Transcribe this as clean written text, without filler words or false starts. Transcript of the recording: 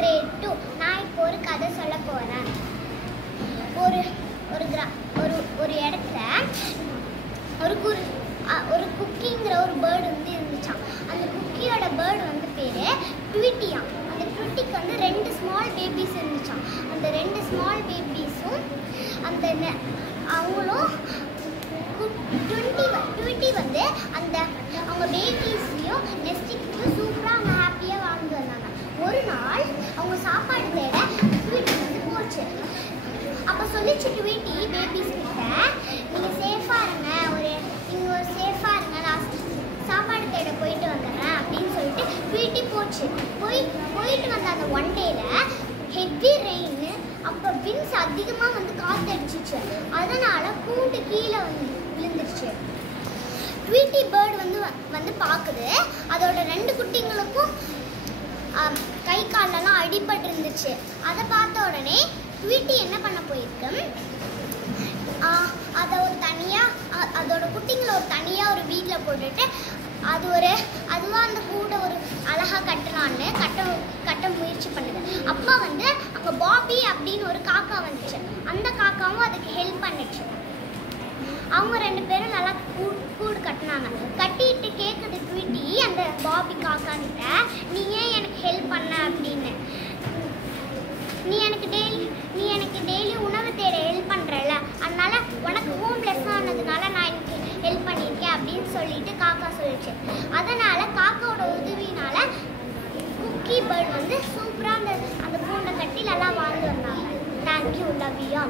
grade 2. நான் இப்போ ஒரு கதை சொல்ல போறேன். ஒரு இடத்துல ஒரு குக்கிங்கிற ஒரு பேர்டு வந்து இருந்துச்சாம். அந்த குக்கியோட பேர்டு வந்து பேரு ட்விட்டியா. அந்த ட்விட்டிக்கு வந்து 2 ஸ்மால் பேபிஸ் இருந்துச்சாம். அந்த 2 ஸ்மால் பேபிஸும் அவங்களும் ட்விட்டி வந்து அவங்க பேபிஸையும் நெஸ்டிங்கையும் சூப்பராக அவங்க ஹாப்பியாக வாழ்ந்து வந்தாங்க. ஒரு நாள் அவங்க சாப்பாடு தேட ட்விட்டி வந்து போச்சு. அப்போ சொல்லிச்சு ட்விட்டி பேபிஸ் கிட்ட, நீங்கள் சேஃபாக இருங்க, நீங்கள் ஒரு சேஃபாக இருங்க, நான் சாப்பாடு தேட போயிட்டு வந்துடுறேன் அப்படின்னு சொல்லிட்டு ட்விட்டி போச்சு. போயிட்டு வந்த அந்த 1 டேயில் ஹெவி ரெயின், அப்போ விண்ட்ஸ் அதிகமாக வந்து காற்றடிச்சிச்சு. அதனால் கூண்டு கீழே வந்து விழுந்துருச்சு. ட்விட்டி பேர்டு வந்து பார்க்குது. அதோட 2 குட்டிங்களுக்கும் கை காலெல்லாம் அடிபட்டு இருந்துச்சு. அதை பார்த்த உடனே ட்விட்டி என்ன பண்ண போயிருக்கு, அதோட குட்டிங்களை ஒரு தனியாக ஒரு வீட்டில் போட்டுட்டு அதுவாக அந்த கூட ஒரு அழகாக கட்டலான்னு கட்ட முயற்சி பண்ணுது. அப்போ வந்து அங்கே பாபி அப்படின்னு ஒரு காக்கா வந்துச்சு. அந்த காக்காவும் அதுக்கு ஹெல்ப் பண்ணிச்சு. அவங்க 2 பேரும் நல்லா கூடு கட்டினாங்க. கட்டிட்டு கேட்குது ட்விட்டி அந்த பாபி காக்கா கிட்ட, நீ ஏன் எனக்கு ஹெல்ப் பண்ண அப்படின்னு. நீ எனக்கு டெய்லி உணவு தேட ஹெல்ப் பண்ணுறல, அதனால உனக்கு ஹோம்லெஸ் ஆனதுனால நான் எனக்கு ஹெல்ப் பண்ணியிருக்கேன் அப்படின்னு சொல்லிட்டு காக்கா சொல்லிச்சு. அதனால் காக்காவோட உதவினால குக்கி பேர்டு வந்து சூப்பராக அந்த கூண்டை கட்டி நல்லா வாழ்ந்து வந்தாங்க. Thank you, love you.